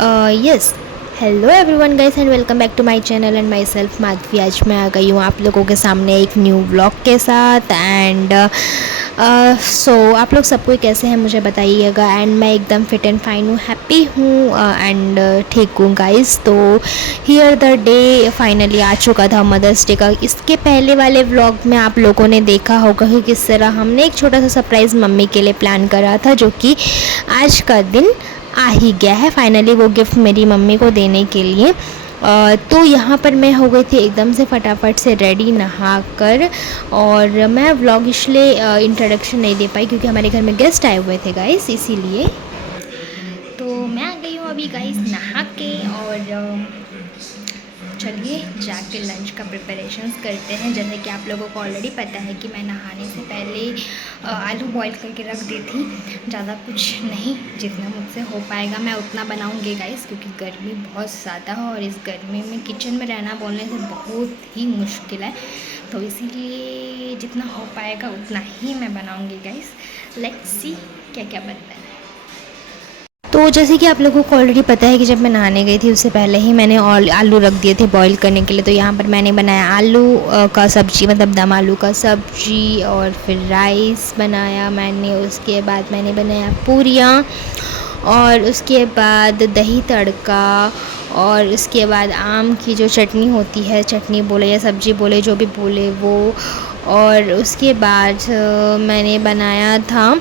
Yes, hello everyone guys and welcome back to my channel and myself Madhavi. आज मैं आ गई हूँ आप लोगों के सामने एक न्यू व्लॉग के साथ। एंड सो आप लोग सब कोई कैसे हैं मुझे बताइएगा। एंड मैं एकदम फिट एंड फाइन हूँ, हैप्पी हूँ एंड ठीक हूँ गाइस। तो हियर द डे फाइनली आ चुका था मदर्स डे का। इसके पहले वाले व्लॉग में आप लोगों ने देखा होगा कि किस तरह हमने एक छोटा सा सरप्राइज़ मम्मी के लिए प्लान करा था, जो कि आज का दिन आ ही गया है फाइनली वो गिफ्ट मेरी मम्मी को देने के लिए। तो यहाँ पर मैं हो गई थी एकदम से फटाफट से रेडी नहा कर, और मैं व्लॉग इसलिए इंट्रोडक्शन नहीं दे पाई क्योंकि हमारे घर में गेस्ट आए हुए थे गाइस, इसीलिए। तो मैं आ गई हूँ अभी गाइस नहा के, और चलिए जाके लंच का प्रिपरेशंस करते हैं। जैसे कि आप लोगों को ऑलरेडी पता है कि मैं नहाने से पहले आलू बॉईल करके रख दी थी। ज़्यादा कुछ नहीं, जितना मुझसे हो पाएगा मैं उतना बनाऊंगी गाइस, क्योंकि गर्मी बहुत ज़्यादा है और इस गर्मी में किचन में रहना बोलने से बहुत ही मुश्किल है। तो इसीलिए जितना हो पाएगा उतना ही मैं बनाऊँगी गाइस। लेट्स सी क्या क्या बनता है। तो जैसे कि आप लोगों को ऑलरेडी पता है कि जब मैं नहाने गई थी उससे पहले ही मैंने आलू रख दिए थे बॉईल करने के लिए। तो यहाँ पर मैंने बनाया आलू का सब्जी, मतलब दम आलू का सब्जी, और फिर राइस बनाया मैंने। उसके बाद मैंने बनाया पूरियाँ, और उसके बाद दही तड़का, और उसके बाद आम की जो चटनी होती है, चटनी बोले या सब्जी बोले जो भी बोले वो। और उसके बाद मैंने बनाया था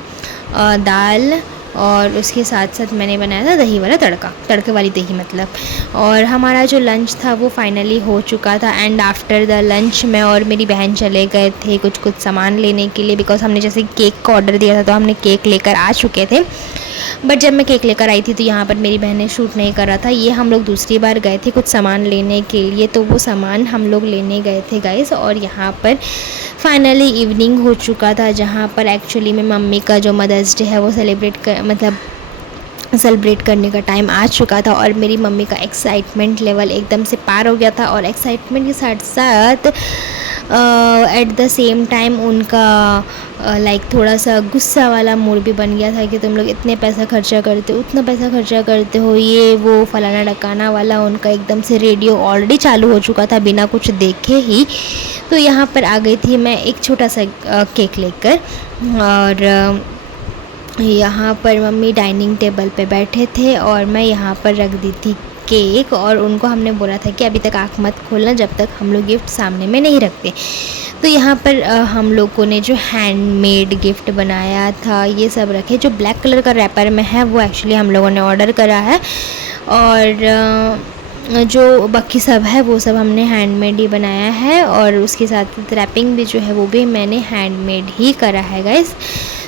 दाल, और उसके साथ साथ मैंने बनाया था दही वाला तड़का, तड़के वाली दही मतलब। और हमारा जो लंच था वो फाइनली हो चुका था। एंड आफ्टर द लंच मैं और मेरी बहन चले गए थे कुछ सामान लेने के लिए, बिकॉज हमने जैसे केक का ऑर्डर दिया था तो हमने केक लेकर आ चुके थे। बट जब मैं केक लेकर आई थी तो यहाँ पर मेरी बहन ने शूट नहीं करा था। ये हम लोग दूसरी बार गए थे कुछ सामान लेने के लिए, तो वो सामान हम लोग लेने गए थे गाइस। और यहाँ पर फाइनली इवनिंग हो चुका था, जहाँ पर एक्चुअली में मम्मी का जो मदर्स डे है वो सेलिब्रेट करने का टाइम आ चुका था। और मेरी मम्मी का एक्साइटमेंट लेवल एकदम से पार हो गया था, और एक्साइटमेंट के साथ साथ एट द सेम टाइम उनका लाइक थोड़ा सा गुस्सा वाला मूड भी बन गया था कि तुम लोग इतने पैसा खर्चा करते हो, उतना पैसा खर्चा करते हो, ये वो फलाना ढकाना वाला। उनका एकदम से रेडियो ऑलरेडी चालू हो चुका था बिना कुछ देखे ही। तो यहाँ पर आ गई थी मैं एक छोटा सा केक लेकर, और यहाँ पर मम्मी डाइनिंग टेबल पे बैठे थे और मैं यहाँ पर रख दी थी केक। और उनको हमने बोला था कि अभी तक आँख मत खोलना जब तक हम लोग गिफ्ट सामने में नहीं रखते। तो यहाँ पर हम लोगों ने जो हैंडमेड गिफ्ट बनाया था ये सब रखे। जो ब्लैक कलर का रैपर में है वो एक्चुअली हम लोगों ने ऑर्डर करा है, और जो बाकी सब है वो सब हमने हैंडमेड ही बनाया है। और उसके साथ रैपिंग भी जो है वो भी मैंने हैंडमेड ही करा है गाइस।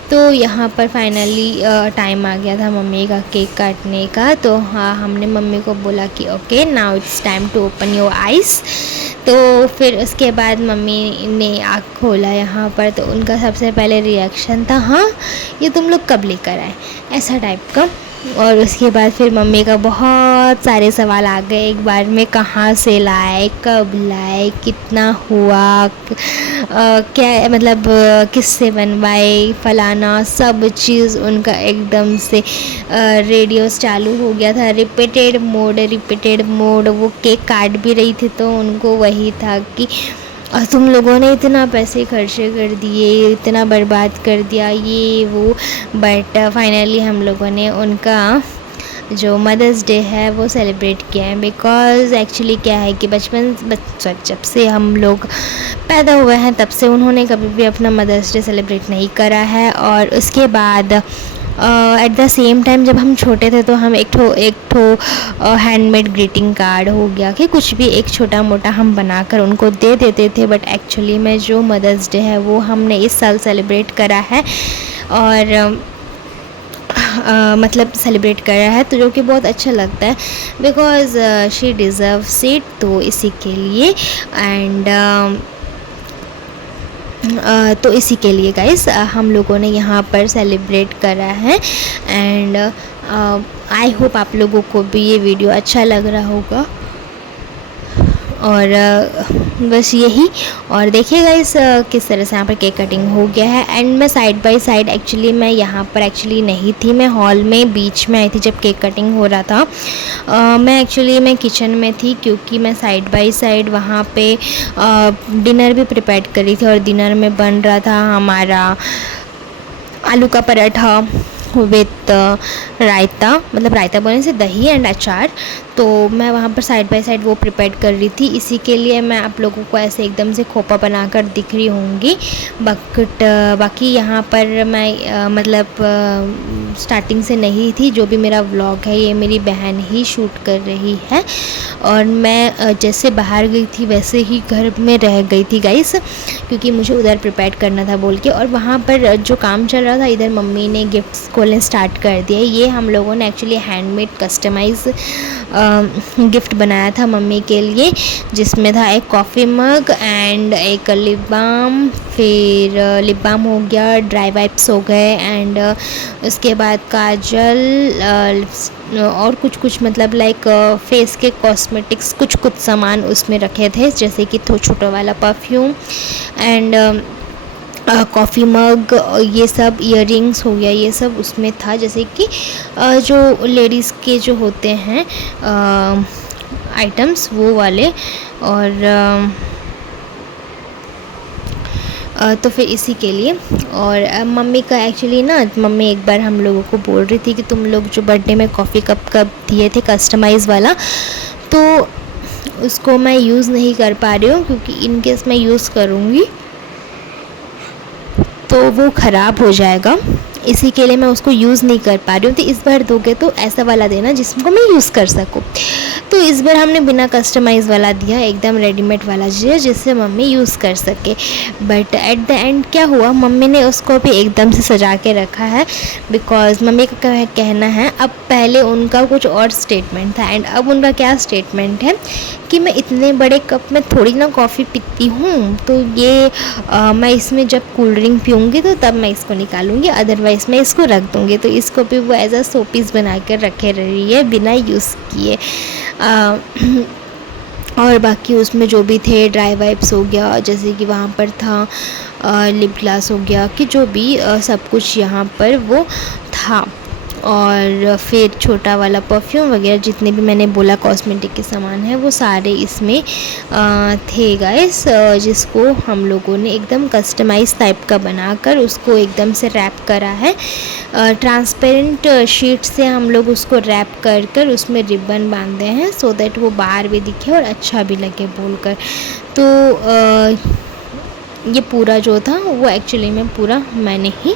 तो यहाँ पर फाइनली टाइम आ गया था मम्मी का केक काटने का। तो हाँ, हमने मम्मी को बोला कि okay now it's time to open your eyes. तो फिर उसके बाद मम्मी ने आँख खोला यहाँ पर, तो उनका सबसे पहले रिएक्शन था हाँ ये तुम लोग कब लेकर आए, ऐसा टाइप का। और उसके बाद फिर मम्मी का बहुत सारे सवाल आ गए एक बार में, कहाँ से लाए, कब लाए, कितना हुआ, क्या मतलब किससे बनवाए, फलाना सब चीज़। उनका एकदम से रेडियोस चालू हो गया था, रिपीटेड मोड। वो केक काट भी रही थी तो उनको वही था कि और तुम लोगों ने इतना पैसे खर्चे कर दिए, इतना बर्बाद कर दिया, ये वो। बट फाइनली हम लोगों ने उनका जो मदर्स डे है वो सेलिब्रेट किया है। बिकॉज़ एक्चुअली क्या है कि जब से हम लोग पैदा हुए हैं तब से उन्होंने कभी भी अपना मदर्स डे सेलिब्रेट नहीं करा है। और उसके बाद एट द सेम टाइम जब हम छोटे थे तो हम एक ठो हैंडमेड ग्रीटिंग कार्ड हो गया कि कुछ भी एक छोटा मोटा हम बनाकर उनको दे देते थे। बट एक्चुअली में जो मदर्स डे है वो हमने इस साल सेलिब्रेट करा है, और मतलब सेलिब्रेट कर रहा है, तो जो कि बहुत अच्छा लगता है बिकॉज़ शी डिज़र्व्स इट। तो इसी के लिए एंड तो इसी के लिए गाइस हम लोगों ने यहाँ पर सेलिब्रेट करा है। एंड आई होप आप लोगों को भी ये वीडियो अच्छा लग रहा होगा। और बस यही। और देखिएगा इस किस तरह से यहाँ पर केक कटिंग हो गया है। एंड मैं साइड बाय साइड एक्चुअली मैं यहाँ पर एक्चुअली नहीं थी, मैं हॉल में बीच में आई थी जब केक कटिंग हो रहा था। मैं किचन में थी क्योंकि मैं साइड बाय साइड वहाँ पे डिनर भी प्रिपेयर कर रही थी। और डिनर में बन रहा था हमारा आलू का पराठा विथ रायता, मतलब रायता बोलने से दही एंड अचार। तो मैं वहाँ पर साइड बाय साइड वो प्रिपेयर कर रही थी। इसी के लिए मैं आप लोगों को ऐसे एकदम से खोपा बनाकर दिख रही होंगी। बट बाकी यहाँ पर मैं मतलब स्टार्टिंग से नहीं थी। जो भी मेरा व्लॉग है ये मेरी बहन ही शूट कर रही है। और मैं जैसे बाहर गई थी वैसे ही घर में रह गई थी गाइस, क्योंकि मुझे उधर प्रिपेयर करना था बोल के। और वहाँ पर जो काम चल रहा था इधर मम्मी ने गिफ्ट्स खोलने स्टार्ट कर दिया। ये हम लोगों ने एक्चुअली हैंडमेड कस्टमाइज़ गिफ्ट बनाया था मम्मी के लिए, जिसमें था एक कॉफ़ी मग एंड एक लिप बाम। फिर लिप बाम हो गया, ड्राई वाइप्स हो गए एंड उसके बाद काजल और कुछ मतलब लाइक फेस के कॉस्मेटिक्स कुछ सामान उसमें रखे थे, जैसे कि छोटा वाला परफ्यूम एंड कॉफ़ी मग, ये सब इयररिंग्स हो गया, ये सब उसमें था। जैसे कि जो लेडीज़ के जो होते हैं आइटम्स वो वाले। और तो फिर इसी के लिए। और मम्मी का एक्चुअली ना, मम्मी एक बार हम लोगों को बोल रही थी कि तुम लोग जो बर्थडे में कॉफ़ी कप दिए थे कस्टमाइज़ वाला, तो उसको मैं यूज़ नहीं कर पा रही हूँ, क्योंकि इन केस मैं यूज़ करूँगी तो वो ख़राब हो जाएगा। इसी के लिए मैं उसको यूज़ नहीं कर पा रही हूँ। तो इस बार दोगे तो ऐसा वाला देना जिसको मैं यूज़ कर सकूँ। तो इस बार हमने बिना कस्टमाइज़ वाला दिया, एकदम रेडीमेड वाला दिया जिससे मम्मी यूज़ कर सके। बट एट द एंड क्या हुआ, मम्मी ने उसको भी एकदम से सजा के रखा है, बिकॉज़ मम्मी का कहना है, अब पहले उनका कुछ और स्टेटमेंट था एंड अब उनका क्या स्टेटमेंट है कि मैं इतने बड़े कप में थोड़ी ना कॉफ़ी पीती हूँ, तो ये मैं इसमें जब कूल ड्रिंक पीऊँगी तो तब मैं इसको निकालूंगी, अदरवाइज़ मैं इसको रख दूँगी। तो इसको भी वो एज अ शो पीस बना कर रखे रही है बिना यूज़ किए। और बाकी उसमें जो भी थे ड्राई वाइप्स हो गया, जैसे कि वहाँ पर था लिप ग्लास हो गया, कि जो भी सब कुछ यहाँ पर वो था। और फिर छोटा वाला परफ्यूम वगैरह जितने भी मैंने बोला कॉस्मेटिक के सामान है वो सारे इसमें थे गाइस, जिसको हम लोगों ने एकदम कस्टमाइज टाइप का बनाकर उसको एकदम से रैप करा है। ट्रांसपेरेंट शीट से हम लोग उसको रैप कर उसमें रिबन बांधे हैं, सो दैट वो बाहर भी दिखे और अच्छा भी लगे बोलकर। तो ये पूरा जो था वो एक्चुअली में पूरा मैंने ही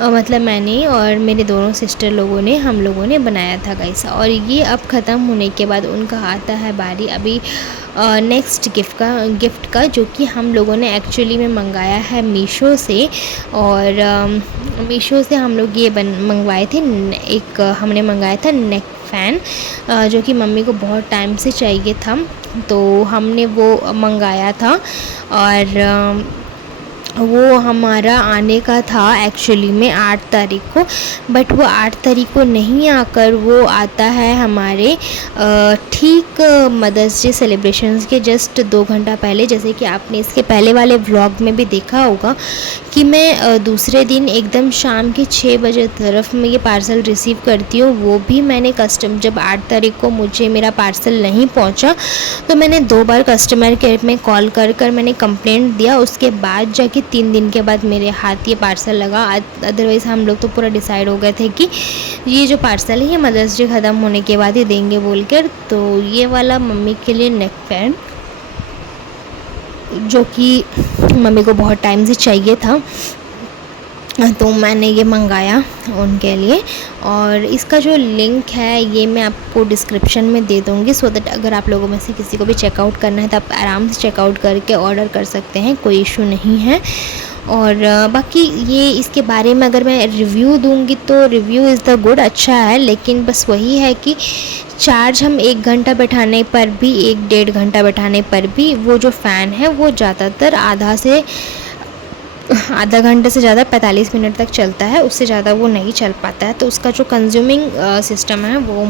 मतलब मैंने और मेरे दोनों सिस्टर लोगों ने हम लोगों ने बनाया था गाइस। और ये अब ख़त्म होने के बाद उनका आता है बारी अभी नेक्स्ट गिफ्ट का, जो कि हम लोगों ने एक्चुअली में मंगाया है मीशो से। और मीशो से हम लोग ये मंगवाए थे, एक हमने मंगाया था नेक फ़ैन, जो कि मम्मी को बहुत टाइम से चाहिए था, तो हमने वो मंगाया था। और वो हमारा आने का था एक्चुअली में 8 तारीख को, बट वो 8 तारीख को नहीं आकर वो आता है हमारे ठीक मदर्स डे सेलिब्रेशंस के जस्ट 2 घंटा पहले। जैसे कि आपने इसके पहले वाले व्लॉग में भी देखा होगा कि मैं दूसरे दिन एकदम शाम के 6 बजे तरफ मैं ये पार्सल रिसीव करती हूँ। वो भी मैंने जब 8 तारीख को मुझे मेरा पार्सल नहीं पहुँचा तो मैंने 2 बार कस्टमर केयर में कॉल कर मैंने कंप्लेंट दिया। उसके बाद जाके 3 दिन के बाद मेरे हाथ ये पार्सल लगा। अदरवाइज़ हम लोग तो पूरा डिसाइड हो गए थे कि ये जो पार्सल है ये मदर्स डे ख़त्म होने के बाद ही देंगे बोलकर। तो ये वाला मम्मी के लिए नेक बैंड, जो कि मम्मी को बहुत टाइम से चाहिए था, तो मैंने ये मंगाया उनके लिए। और इसका जो लिंक है ये मैं आपको डिस्क्रिप्शन में दे दूँगी, सो दैट अगर आप लोगों में से किसी को भी चेकआउट करना है तो आप आराम से चेकआउट करके ऑर्डर कर सकते हैं, कोई इशू नहीं है। और बाकी ये इसके बारे में अगर मैं रिव्यू दूंगी तो रिव्यू इज़ द गुड, अच्छा है, लेकिन बस वही है कि चार्ज हम 1 घंटा बैठाने पर भी 1-1.5 घंटा बैठाने पर भी वो जो फ़ैन है वो ज़्यादातर आधा से आधा घंटे से ज़्यादा 45 मिनट तक चलता है, उससे ज़्यादा वो नहीं चल पाता है। तो उसका जो कंज्यूमिंग सिस्टम है वो,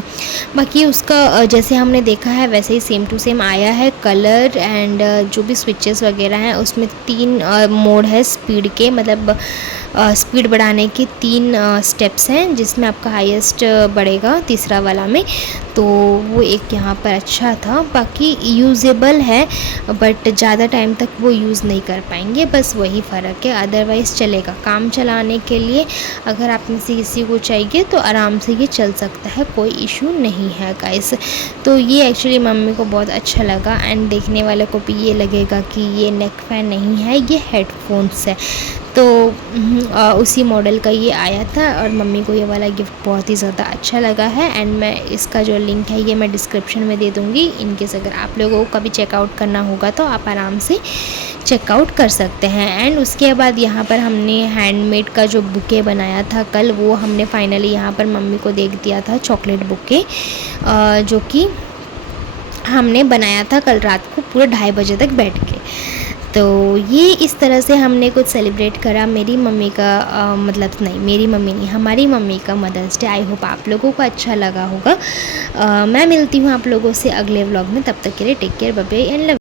बाकी उसका जैसे हमने देखा है वैसे ही सेम टू सेम आया है। कलर एंड जो भी स्विचेस वगैरह हैं उसमें 3 मोड है स्पीड के, मतलब स्पीड बढ़ाने के 3 स्टेप्स हैं, जिसमें आपका हाईएस्ट बढ़ेगा तीसरा वाला में। तो वो एक यहाँ पर अच्छा था, बाकी यूज़ेबल है बट ज़्यादा टाइम तक वो यूज़ नहीं कर पाएंगे, बस वही फ़र्क है। अदरवाइज़ चलेगा, काम चलाने के लिए अगर आप में से किसी को चाहिए तो आराम से ये चल सकता है, कोई इशू नहीं है गाइस। तो ये एक्चुअली मम्मी को बहुत अच्छा लगा एंड देखने वाले को भी ये लगेगा कि ये नेक फ़ैन नहीं है, ये हेडफोन्स है। तो उसी मॉडल का ये आया था और मम्मी को ये वाला गिफ्ट बहुत ही ज़्यादा अच्छा लगा है। एंड मैं इसका जो लिंक है ये मैं डिस्क्रिप्शन में दे दूँगी, इनकेस अगर आप लोगों को कभी चेकआउट करना होगा तो आप आराम से चेकआउट कर सकते हैं। एंड उसके बाद यहाँ पर हमने हैंडमेड का जो बुके बनाया था कल, वो हमने फाइनली यहाँ पर मम्मी को देख दिया था, चॉकलेट बुके, जो कि हमने बनाया था कल रात को पूरे 2:30 बजे तक बैठ के। तो ये इस तरह से हमने कुछ सेलिब्रेट करा मेरी मम्मी का, मतलब नहीं मेरी मम्मी नहीं, हमारी मम्मी का मदर्स डे। आई होप आप लोगों को अच्छा लगा होगा। मैं मिलती हूँ आप लोगों से अगले व्लॉग में, तब तक के लिए take care, bye bye and love.